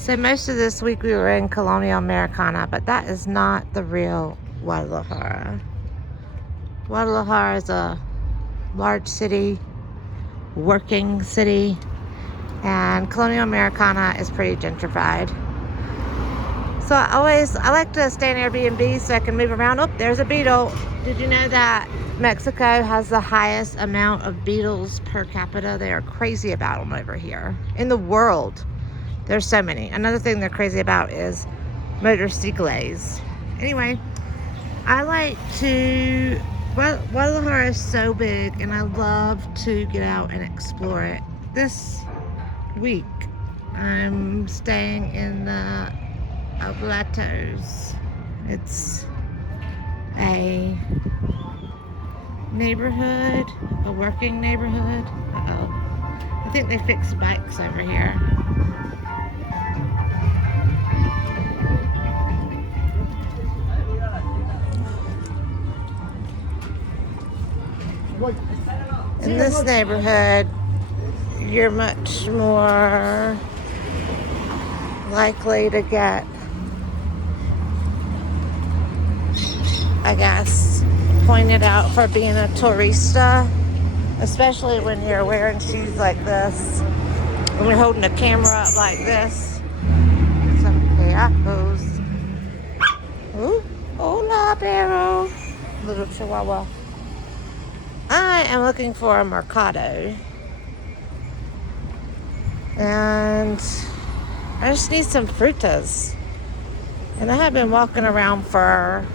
So most of this week we were in Colonial Americana, but that is not the real Guadalajara. Guadalajara is a large city, working city, and Colonial Americana is pretty gentrified. So I like to stay in Airbnb so I can move around. Oh, there's a beetle. Did you know that Mexico has the highest amount of beetles per capita? They are crazy about them over here. In the world, there's so many. Another thing they're crazy about is motorcycles. Anyway, I like to... Guadalajara is so big, and I love to get out and explore it. This week, I'm staying in the Oblatos. It's a neighborhood, a working neighborhood. Uh-oh. I think they fixed bikes over here. In this neighborhood, you're much more likely to get, I guess, pointed out for being a tourista, especially when you're wearing shoes like this, when you're holding a camera up like this. Some peacos. Ooh, hola, perro. Little chihuahua. I am looking for a mercado. And I just need some frutas. And I have been walking around for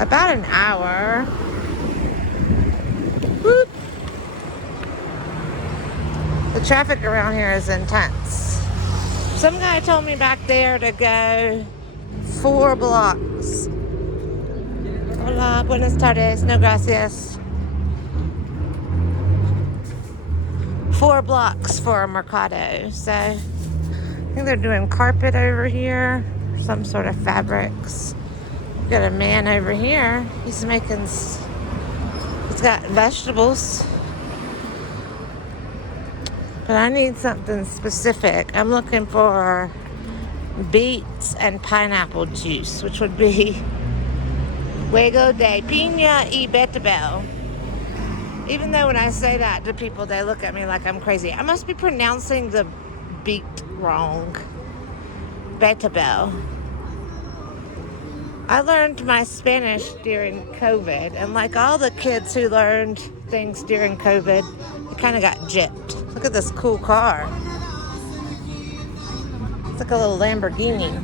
about an hour. Whoop. The traffic around here is intense. Some guy told me back there to go 4 blocks. Hola, buenas tardes, no gracias. 4 blocks for a mercado. So I think they're doing carpet over here, some sort of fabrics. We've got a man over here. He's got vegetables. But I need something specific. I'm looking for beets and pineapple juice, which would be Juego de Piña y Betabel. Even though when I say that to people, they look at me like I'm crazy. I must be pronouncing the beet wrong. Betabel. I learned my Spanish during COVID, and like all the kids who learned things during COVID, they kind of got gypped. Look at this cool car. It's like a little Lamborghini.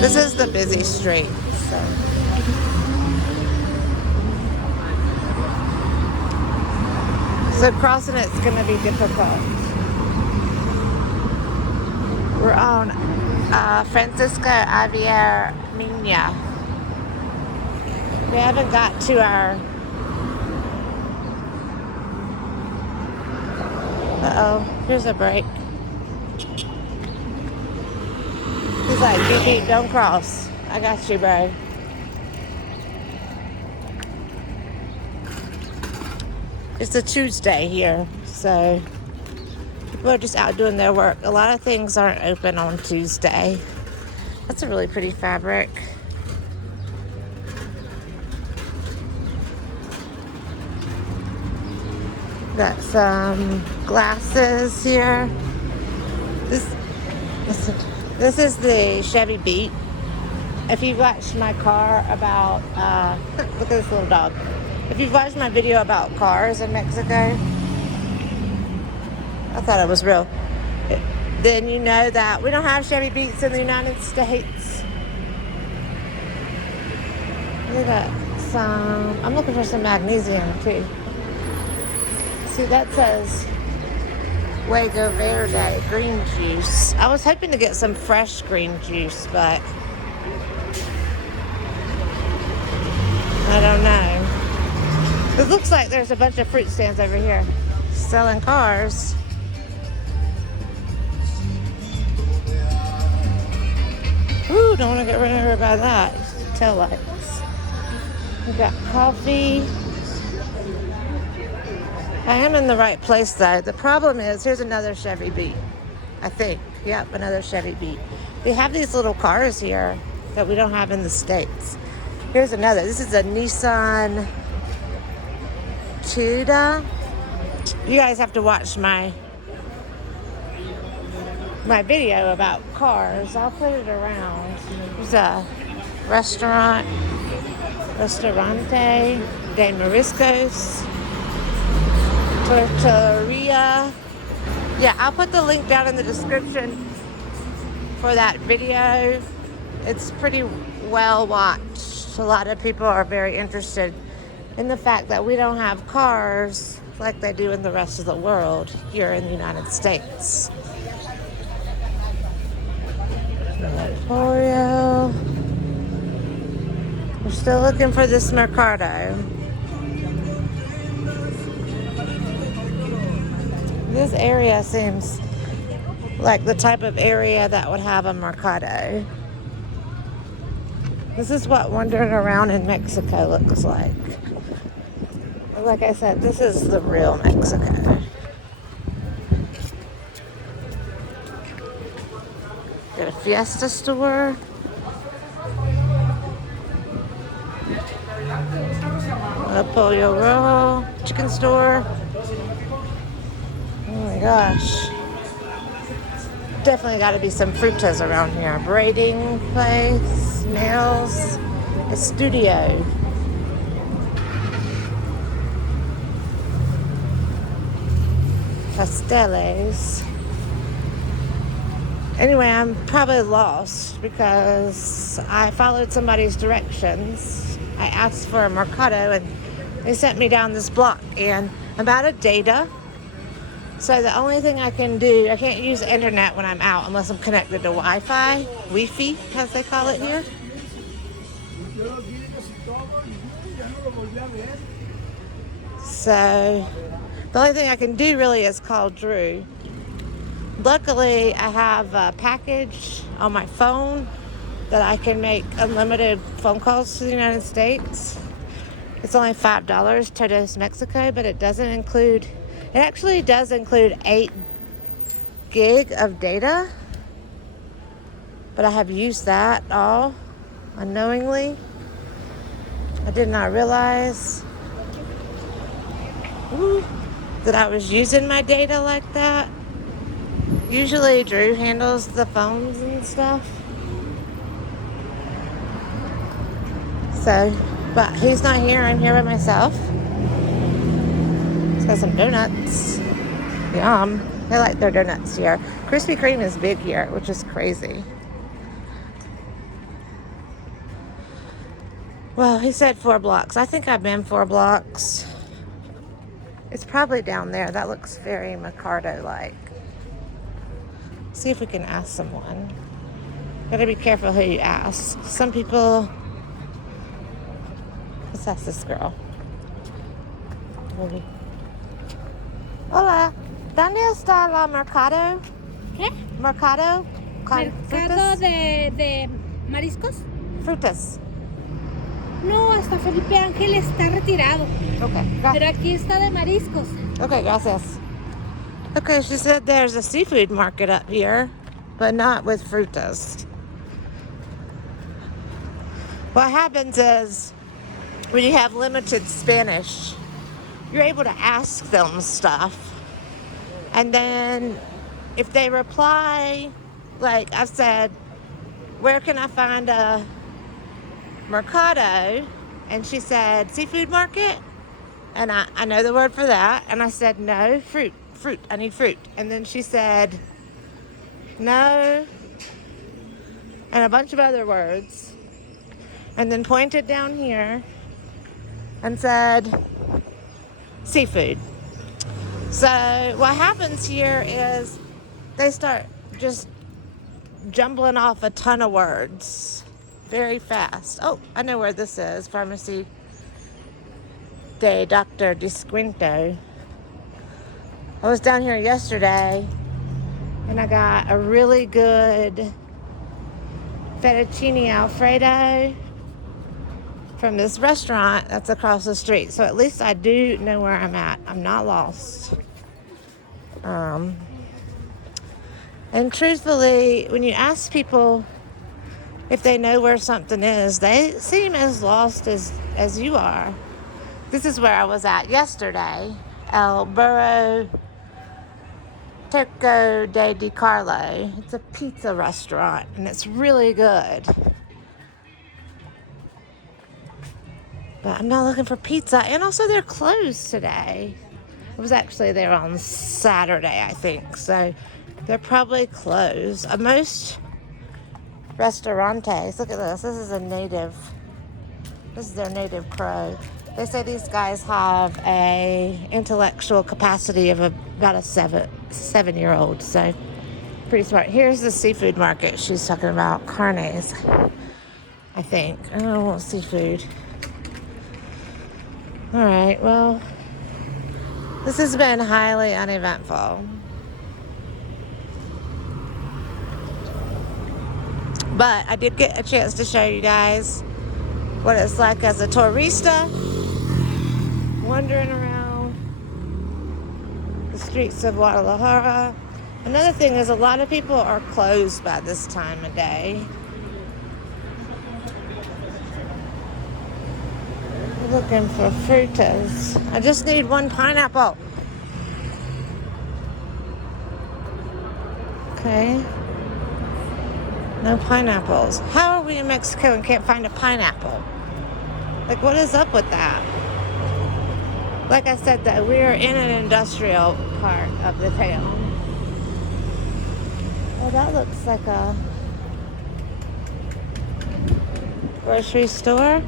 This is the busy street, so crossing it's going to be difficult. We're on Francisco Javier Mina. We haven't got to our... Uh-oh, here's a break. He's like, beep, don't cross. I got you, bro. It's a Tuesday here, so people are just out doing their work. A lot of things aren't open on Tuesday. That's a really pretty fabric. Got some glasses here. This is the Chevy Beat. If you've watched my car about, look at this little dog. If you've watched my video about cars in Mexico, I thought it was real. Then you know that we don't have Chevy Beats in the United States. Look at some, I'm looking for some magnesium too. See, that says Juego Verde green juice. I was hoping to get some fresh green juice, but I don't know. It looks like there's a bunch of fruit stands over here selling cars. Ooh, don't want to get run over by that. Tail lights. We got coffee. I am in the right place though. The problem is, here's another Chevy Beat. I think. Yep, another Chevy Beat. They have these little cars here that we don't have in the States. Here's another. This is a Nissan Tuda. You guys have to watch my video about cars. I'll put it around. There's a restaurante de Mariscos, Tortilleria. Yeah, I'll put the link down in the description for that video. It's pretty well watched. A lot of people are very interested in the fact that we don't have cars like they do in the rest of the world here in the United States. Oreo. We're still looking for this Mercado. This area seems like the type of area that would have a Mercado. This is what wandering around in Mexico looks like. Like I said, this is the real Mexico. Got a Fiesta store. A Pollo Rojo chicken store. Oh my gosh. Definitely got to be some frutas around here. Braiding place, nails, a studio. Pasteles. Anyway, I'm probably lost because I followed somebody's directions. I asked for a Mercado and they sent me down this block, and I'm out of data. So the only thing I can do, I can't use the internet when I'm out unless I'm connected to Wi-Fi, as they call it here. So the only thing I can do really is call Drew. Luckily, I have a package on my phone that I can make unlimited phone calls to the United States. It's only $5 Todos Mexico, but it doesn't include, it actually does include 8 gig of data. But I have used that all unknowingly. I did not realize that I was using my data like that. Usually Drew handles the phones and stuff. So, but he's not here. I'm here by myself. He's got some donuts. Yum. They like their donuts here. Krispy Kreme is big here, which is crazy. Well, he said 4 blocks. I think I've been 4 blocks. It's probably down there. That looks very Mercado-like. See if we can ask someone. Gotta be careful who you ask. Some people... Let's ask this girl. Maybe. Hola. ¿Dónde está la Mercado? ¿Qué? Mercado. ¿Mercado de mariscos? Frutas. No, hasta Felipe Ángel está retirado. Okay. Pero aquí está de mariscos. Okay, gracias. Okay, she said there's a seafood market up here, but not with frutas. What happens is, when you have limited Spanish, you're able to ask them stuff. And then if they reply, like I said, where can I find a Mercado? And she said, seafood market? And I know the word for that. And I said, no, fruit, I need fruit. And then she said, no, and a bunch of other words. And then pointed down here and said, seafood. So what happens here is they start just jumbling off a ton of words very fast. Oh, I know where this is. Pharmacy de Dr. Descuento. I was down here yesterday and I got a really good fettuccine Alfredo from this restaurant that's across the street. So at least I do know where I'm at. I'm not lost. And truthfully, when you ask people if they know where something is, they seem as lost as you are. This is where I was at yesterday. El Burro Turco de Di Carlo. It's a pizza restaurant, and it's really good. But I'm not looking for pizza. And also, they're closed today. It was actually there on Saturday, I think. So they're probably closed. Most restaurantes, look at this. This is their native crow. They say these guys have a intellectual capacity of about a seven-year-old. So pretty smart. Here's the seafood market she's talking about. Carnes, I think. I don't want seafood. All right, well, this has been highly uneventful. But I did get a chance to show you guys what it's like as a tourista wandering around the streets of Guadalajara. Another thing is a lot of people are closed by this time of day. We're looking for frutas. I just need one pineapple. Okay. No pineapples. How are we in Mexico and can't find a pineapple? Like, what is up with that? Like I said, though, we're in an industrial part of the town. Oh, that looks like a grocery store.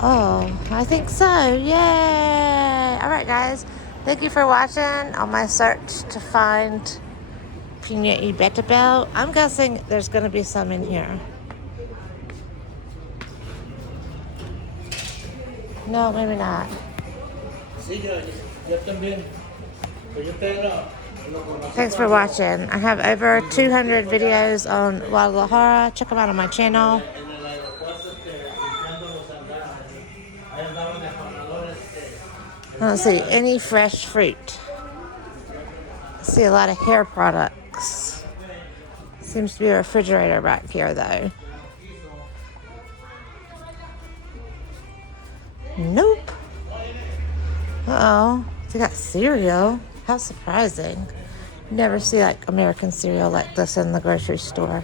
Oh, I think so. Yay! All right, guys. Thank you for watching on my search to find Pina y Betabel. I'm guessing there's going to be some in here. No, maybe not. Thanks for watching. I have over 200 videos on Guadalajara. Check them out on my channel. I don't see any fresh fruit. I see a lot of hair products. Seems to be a refrigerator back here, though. Nope. Uh-oh. They got cereal. How surprising. You never see, like, American cereal like this in the grocery store.